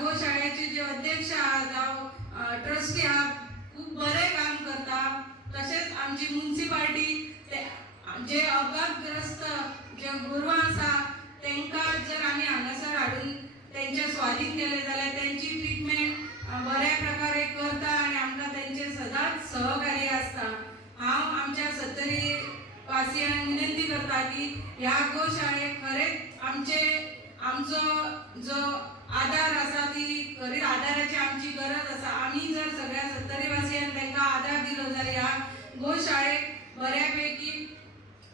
गोशाळेचे जे अध्यक्ष आहात ट्रस्टी आहात खूप बरे काम करता। तसेच आमची म्युनिसिपालिटी जे अपघातग्रस्त जे गोरवां आसा त्यांना जर आम्ही हांगासर हाडून त्यांच्या स्वाधीन केले जाल्यार त्यांची ट्रीटमेंट बऱ्या प्रकारे करता आणि आमकां त्यांचे सदांच सहकार्य आसता। हांव आमच्या सत्तरी वासियांक विनंती करता की ह्या गोशाळेक खरेंच आमचो जो आधार आसा ती खरी आधाराची आमची गरज आसा। आम्ही जर सगळ्या सत्तरी वासियांक तांकां आधार दिलो जाल्यार ह्या गोशाळेक बऱ्यापैकी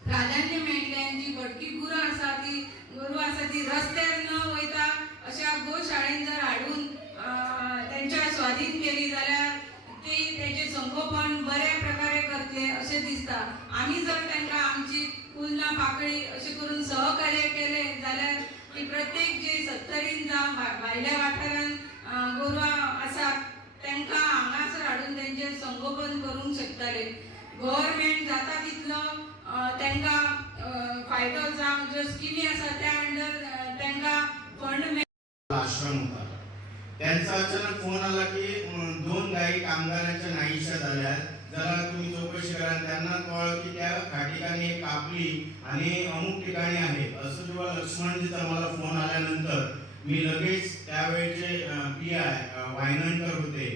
प्राधान्य मेळटलें। जी भटकी गुरां आसा ती गोरवां आसा ती रस्त्यार न वयता अशा गोशाळेन जर हाडून त्यांच्या स्वाधीन केली जाल्यार ती त्याचे संगोपन बऱ्या प्रकारे करतले अशें दिसता। आम्ही जर तांकां आमची कुलना पाकळी अशें करून सहकार्य केले जाल्यार की प्रत्येक जे सत्तरीन जावं भायल्या वाठारांत गोरवां आसात तांकां हांगासर हाडून त्यांचे संगोपन करूंक शकतले। गव्हर्नमेंट जाता तितलो तांकां फायदो जावं ज्यो स्किमी आसा त्या अंडर तांकां फंड आश्रम होता। त्यांचा अचानक फोन आला की 2 गायी कामगारांच्या नाहीशा झाल्या। जरा तुम्ही चौकशी करा। त्यांना कळलं की त्या ठिकाणी कापली आणि अमुक ठिकाणी आहे असं जेव्हा लक्ष्मणजीचा मला फोन आल्यानंतर मी लगेच त्यावेळेचे PI वायनंकर होते,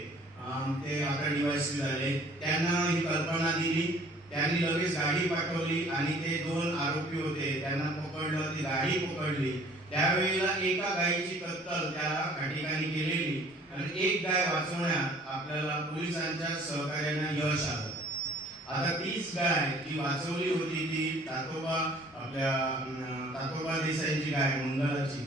ते आता डिवायस झाले, त्यांना ही कल्पना दिली। त्यांनी लगेच गाडी पाठवली आणि ते 2 आरोपी होते त्यांना पकडलं, ती गाडी पकडली। त्यावेळेला एका गायीची कत्तल त्या ठिकाणी केलेली आणि एक गाय वाचवण्यात आपल्याला पोलिसांच्या सहकार्याने यश आलं। आता तीच गाय जी वाचवली होती ती तातोबा देसाईंची गाय मंगळाची।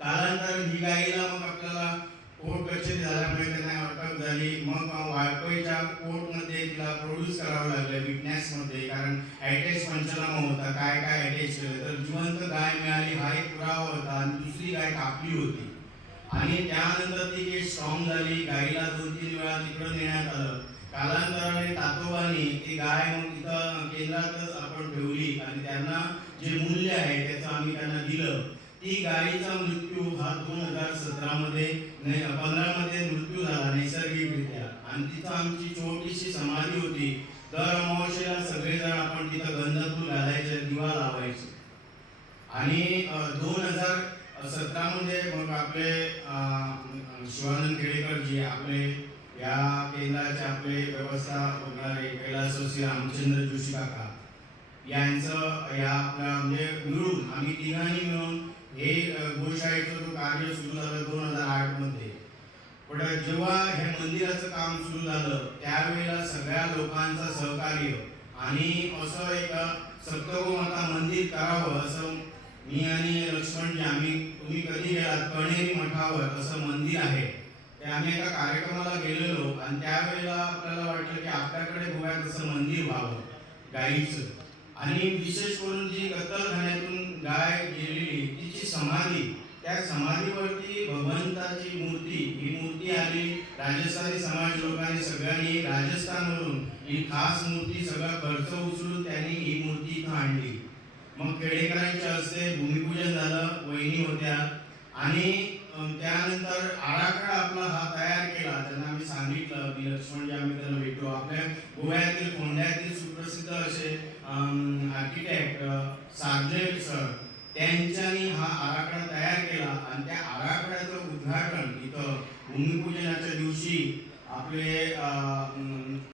कालांतर ही गायीला मग आपल्याला कोर्ट कचेरी झाल्यामुळे त्यांना अटक झाली। मग वाळपईच्या कोर्टमध्ये तिला प्रोड्यूस करावं लागलं विटनेसमध्ये, कारण अटॅच पंचनामा होता, काय काय अटॅच केलं तर जिवंत गाय मिळाली हा एक पुरावा होता आणि दुसरी गाय कापली होती। आणि त्यानंतर ती केस स्ट्रॉंग झाली, गायीला 2-3 वेळा तिकडे नेण्यात आलं। कालांतराने तातोबांनी ती गाय मग इथं केंद्रातच आपण ठेवली आणि त्यांना जे मूल्य आहे त्याचं आम्ही त्यांना दिलं। ती गायीचा मृत्यू हा 2017 मध्ये 15 मध्ये मृत्यू झाला नैसर्गिकरित्या आणि तिथं आमची छोटीशी समाधी होती। दर अमावस्येला सगळेजण आपण तिथं गंधफूल घालायचे, दिवा लावायचे। आणि 2017 मध्ये मग आपले शिवानंद खेडेकर जी आपले या केंद्राचे आपले व्यवस्था बघणारे कैलासवासी रामचंद्र जोशी काका यांचं या आपल्या म्हणजे मिळून आम्ही तिघांनी मिळून हे गोशाळेचं जो कार्य सुरू झालं 2008 मध्ये। पण जेव्हा हे मंदिराचं काम सुरू झालं त्यावेळेला सगळ्या लोकांचं सहकार्य आणि असं एक सप्तगोमाता मंदिर करावं असं मी आणि लक्ष्मणजी आम्ही, तुम्ही कधी गेलात कणेरी मठावर असं मंदिर आहे, ते आम्ही एका कार्यक्रमाला गेलेलो आणि त्यावेळेला आपल्याला वाटलं की आपल्याकडे गोव्यात असं मंदिर व्हावं गायीचं। आणि विशेष करून जी कत्तलखान्यातून गाय गेलेली तिची समाधी, त्या समाधीवरती भगवंताची मूर्ती, ही मूर्ती आली राजस्थानी समाज लोकांनी सगळ्यांनी राजस्थानवरून ही खास मूर्ती सगळा खर्च उचलून त्यांनी ही मूर्ती इथं आणली। मग खेडेकरांच्या हस्ते भूमिपूजन झालं, वहिनी होत्या आणि त्यानंतर आराखडा आपला हा तयार केला। त्यांना आम्ही सांगितलं की लक्ष्मणजी आम्ही त्यांना भेटू, आपल्या गोव्यातील कोंढ्यातील सुप्रसिद्ध असे आर्किटेक्ट सार्जेल सर त्यांच्यानी हा आराखडा तयार केला आणि त्या आराखड्याचं उद्घाटन इथं भूमिपूजनाच्या दिवशी आपले